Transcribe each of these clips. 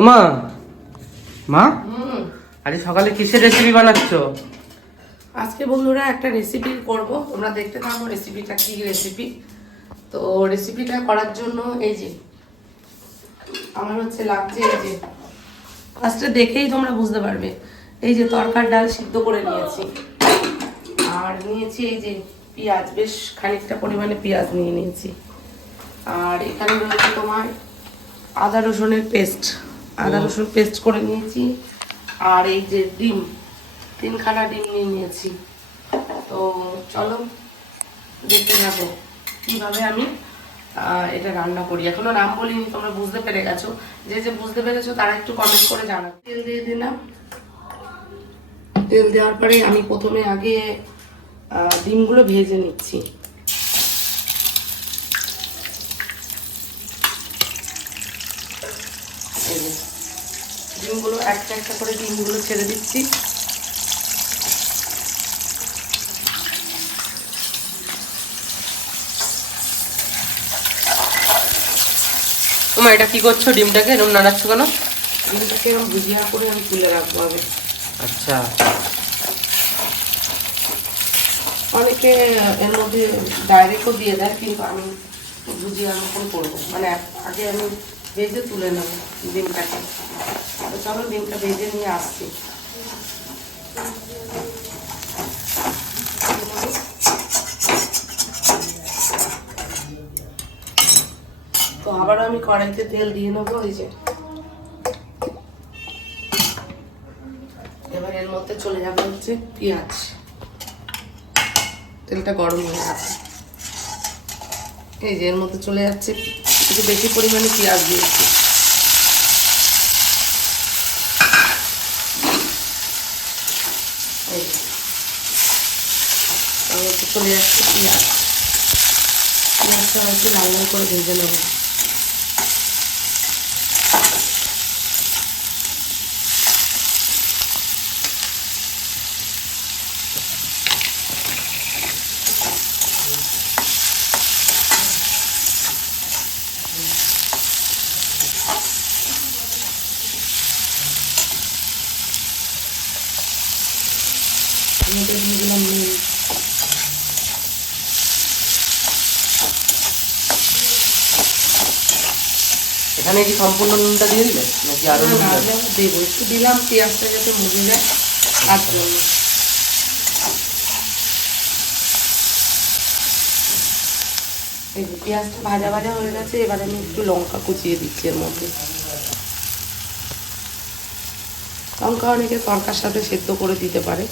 ওমা, মা আজ সকালে কিসের রেসিপি বানাচ্ছো? আজকে বন্ধুরা একটা রেসিপি করব, তোমরা দেখতে থাকো রেসিপিটা কি রেসিপি। তো রেসিপিটা করার জন্য এই যে আমার লাগছে, এই যে ফার্স্টে দেখেই তোমরা বুঝতে পারবে, এই যে তরকার ডাল সিদ্ধ করে নিয়েছি, আর নিয়েছি এই যে পেঁয়াজ, বেশ খানিকটা পরিমাণে পেঁয়াজ নিয়ে নিয়েছি, আর এখানে রয়েছে তোমার আদা রসুনের পেস্ট, আদা রসুন পেস্ট করে নিয়েছি, আর এই যে ডিম, 3খানা ডিম নিয়ে নিয়েছি। তো চলো দেখতে থাকো কিভাবে আমি এটা রান্না করি। এখনো নাম বলিনি, তোমরা বুঝতে পেরে গেছো, যে যে বুঝতে পেরেছো তারা একটু কমেন্ট করে জানাবে। তেল দিয়ে দিলাম, তেল দেওয়ার পরে আমি প্রথমে আগে ডিমগুলো ভেজে নিচ্ছি। ডিমগুলো একটা একটা করে ডিমগুলো ছেড়ে দিচ্ছি। ওমা, এটা কি করছো? ডিমটাকে এরকম নাড়াচ্ছ কেন? ডিমটাকে এরকম ভুজিয়া করে আমি তুলে রাখবো আগে। আচ্ছা, অনেকে এর মধ্যে ডাইরেক্টও দিয়ে দেয়, কিন্তু আমি ভুজিয়ার মতন করবো, মানে আগে আমি ভেজে তুলে নেবো ডিমটাকে। তো চলো ডিমটা ভেজে নিয়ে আসছি। তো আবারও আমি কড়াইতে তেল দিয়ে নেবো, এই যে এবার এর মধ্যে চলে যাবে হচ্ছে পেঁয়াজ। তেলটা গরম হয়ে গেছে, এই যে এর মধ্যে চলে যাচ্ছে, একটু বেশি পরিমাণে পেঁয়াজ দিয়েছি। এই এর মধ্যে চলে যাচ্ছে পেঁয়াজ, পেঁয়াজটা হচ্ছে লাল লাল করে ভেজে নেবো। দিয়ে দিলাম নুন, এখানে কি সম্পূর্ণ নুনটা দিয়ে দিলে নাকি আরো নুন দেবে? দেবো, একটু দিলাম পেঁয়াজটা যাতে মুজে যায় তার জন্য। এই যে পেঁয়াজটা ভাজা ভাজা হয়ে গেছে, এবার আমি একটু লঙ্কা কুচিয়ে দিচ্ছি এর মধ্যে। লঙ্কা অনেকে তরকার সাথে সেদ্ধ করে দিতে পারে,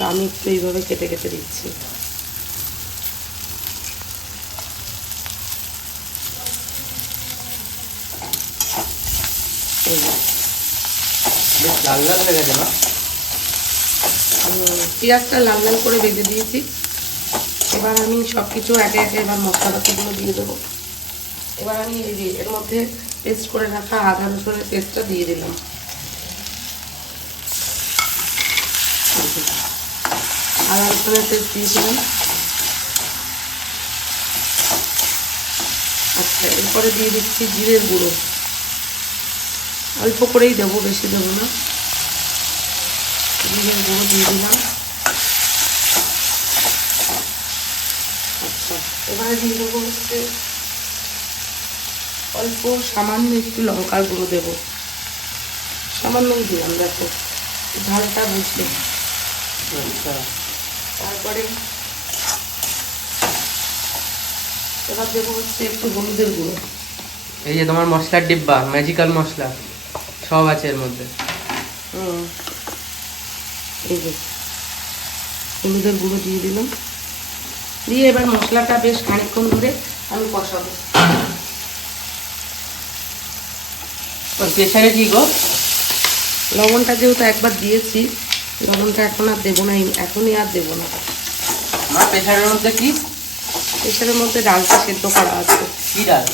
তো আমি একটু এইভাবে কেটে কেটে দিচ্ছি। এই যে বেশ লাল লাল হয়ে গেছে না? পেঁয়াজটা লাল লাল করে ভেজে দিয়েছি। এবার আমি সব কিছু একে একে এবার মশলাপাতিগুলো দিয়ে দেবো। এবার আমি এই যে এর মধ্যে পেস্ট করে রাখা আদা রসুনের পেস্টটা দিয়ে দিলাম। আদা রসুনের পেস্ট দিয়েছিলাম। আচ্ছা, এরপরে দিয়ে দিচ্ছি জিরের গুঁড়ো, অল্প করেই দেবো, বেশি দেবো না। জিরের গুঁড়ো দিয়ে দিলাম। আচ্ছা, এবারে দিয়ে দেবো হচ্ছে অল্প সামান্য একটু লঙ্কার গুঁড়ো দেবো, সামান্যই দিলাম, দেখো ঝালটা বুঝতে। আচ্ছা, তারপরে এবার দেবো হচ্ছে একটু হলুদের গুঁড়ো। এই যে তোমার মশলার ডিব্বা, ম্যাজিক্যাল মশলা সব আছে এর মধ্যে। এই যে হলুদের গুঁড়ো দিয়ে দিলাম, দিয়ে এবার মশলাটা বেশ খানিকক্ষণ ধরে আমি কষাবো। প্রেসারে কি গো? লবণটা যেহেতু একবার দিয়েছি, লবণটা এখন আর দেবো না, এখনই আর দেবো না। আমার প্রেসারের মধ্যে কি? প্রেসারের মধ্যে ডালটা সেদ্ধ করা আছে। কি ডাল?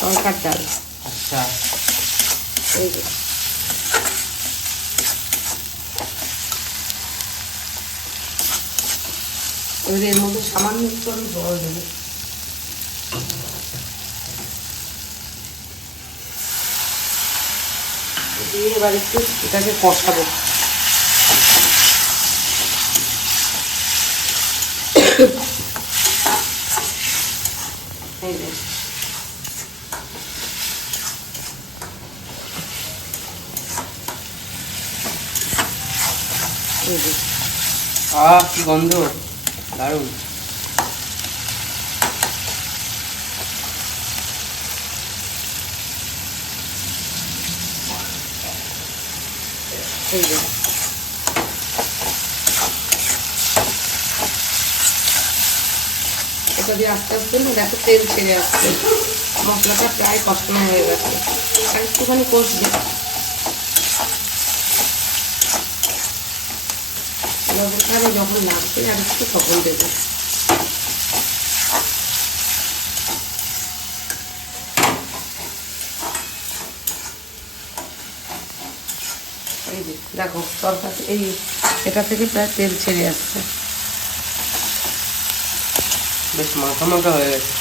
তরকার ডাল। আচ্ছা, এই যে এবারে এর মধ্যে সামান্য একটু আমি জল দেবো। দিয়ে এবার একটু এটাকে কষাবো। এই যে কি গন্ধ, দারুণ। এই যে এটা দিয়ে আস্তে আস্তে না দেখো তেল ছেড়ে আসছে, মশলাটা প্রায় কষানো হয়ে গেছে, আর একটুখানি কষবে। লবণটা যখন লাগবে আর একটু তখন দেবো। এই যে দেখো তরকারি এই এটা থেকে প্রায় তেল ছেড়ে আসছে, বেশ মাখা মাখা হয়ে গেছে।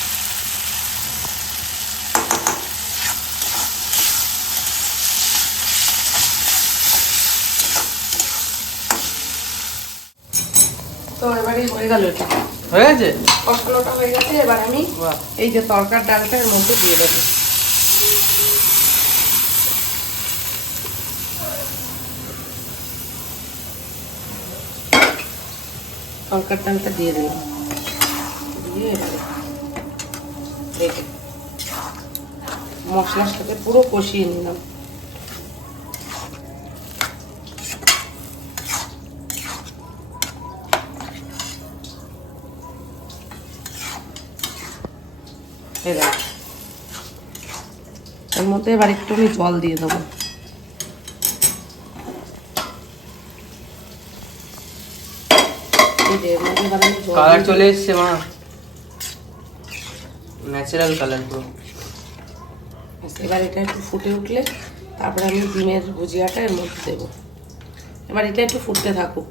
তো এবারে হয়ে গেল, এটা হয়ে গেছে, কষানোটা হয়ে গেছে। এবার আমি বাহ, এই যে তরকার ডালটা এর মধ্যে দিয়ে দেবো। তরকার ডালটা দিয়ে দিলাম, দিয়ে এবারে রেখে মশলার সাথে পুরো কষিয়ে নিলাম। এর মধ্যে এবার একটু আমি জল দিয়ে দেবো। কালার চলে এসছে মা, ন্যাচারাল কালার পুরো। এবার এটা একটু ফুটে উঠলে তারপরে আমি ডিমের ভুজিয়াটা এর মধ্যে দেবো। এবার এটা একটু ফুটতে থাকুক।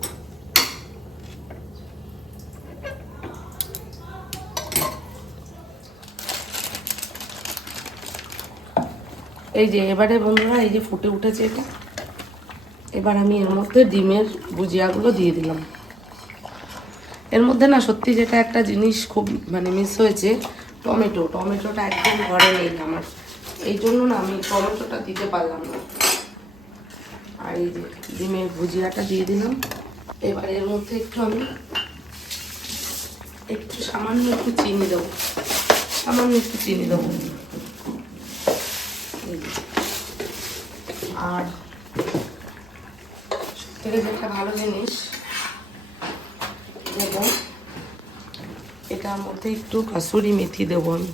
এই যে এবারে বন্ধুরা এই যে ফুটে উঠেছে এটা, এবার আমি এর মধ্যে ডিমের ভুজিয়াগুলো দিয়ে দিলাম। এর মধ্যে না সত্যি যেটা একটা জিনিস খুব মানে মিস হয়েছে, টমেটোটা একদম ঘরে নেই আমার, এই জন্য না আমি টমেটোটা দিতে পারলাম না। আর এই যে ডিমের ভুজিয়াটা দিয়ে দিলাম। এবার এর মধ্যে একটু আমি সামান্য একটু চিনি দেবো, আর সবথেকে যেটা ভালো জিনিস দেবো, এটার মধ্যে একটু কাসুরি মেথি দেবো আমি,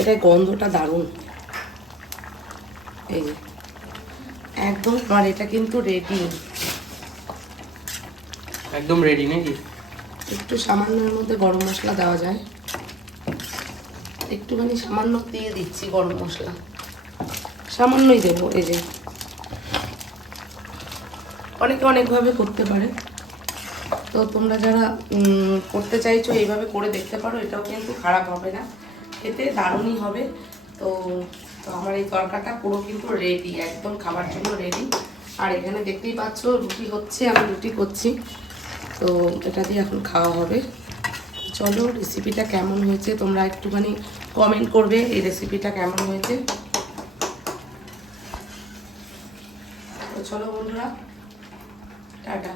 এটা গন্ধটা দারুণ। এই যে একদম আমার এটা কিন্তু রেডি, একদম রেডি নাকি? একটু সামান্যের মধ্যে গরম মশলা দেওয়া যায়, একটুখানি সামান্য দিয়ে দিচ্ছি গরম মশলা, সামান্যই দেবো। এই যে অনেকে অনেকভাবে করতে পারে, তো তোমরা যারা করতে চাইছো এইভাবে করে দেখতে পারো, এটাও কিন্তু খারাপ হবে না, খেতে দারুণই হবে। তো আমার এই তরকাটা পুরো কিন্তু রেডি, একদম খাবার জন্য রেডি। আর এখানে দেখতেই পাচ্ছ রুটি হচ্ছে, আমি রুটি করছি, তো এটা দিয়ে এখন খাওয়া হবে। চলো রেসিপিটা কেমন হয়েছে তোমরা একটুখানি কমেন্ট করবে, এই রেসিপিটা কেমন হয়েছে। তো চলো বন্ধুরা, টাটা।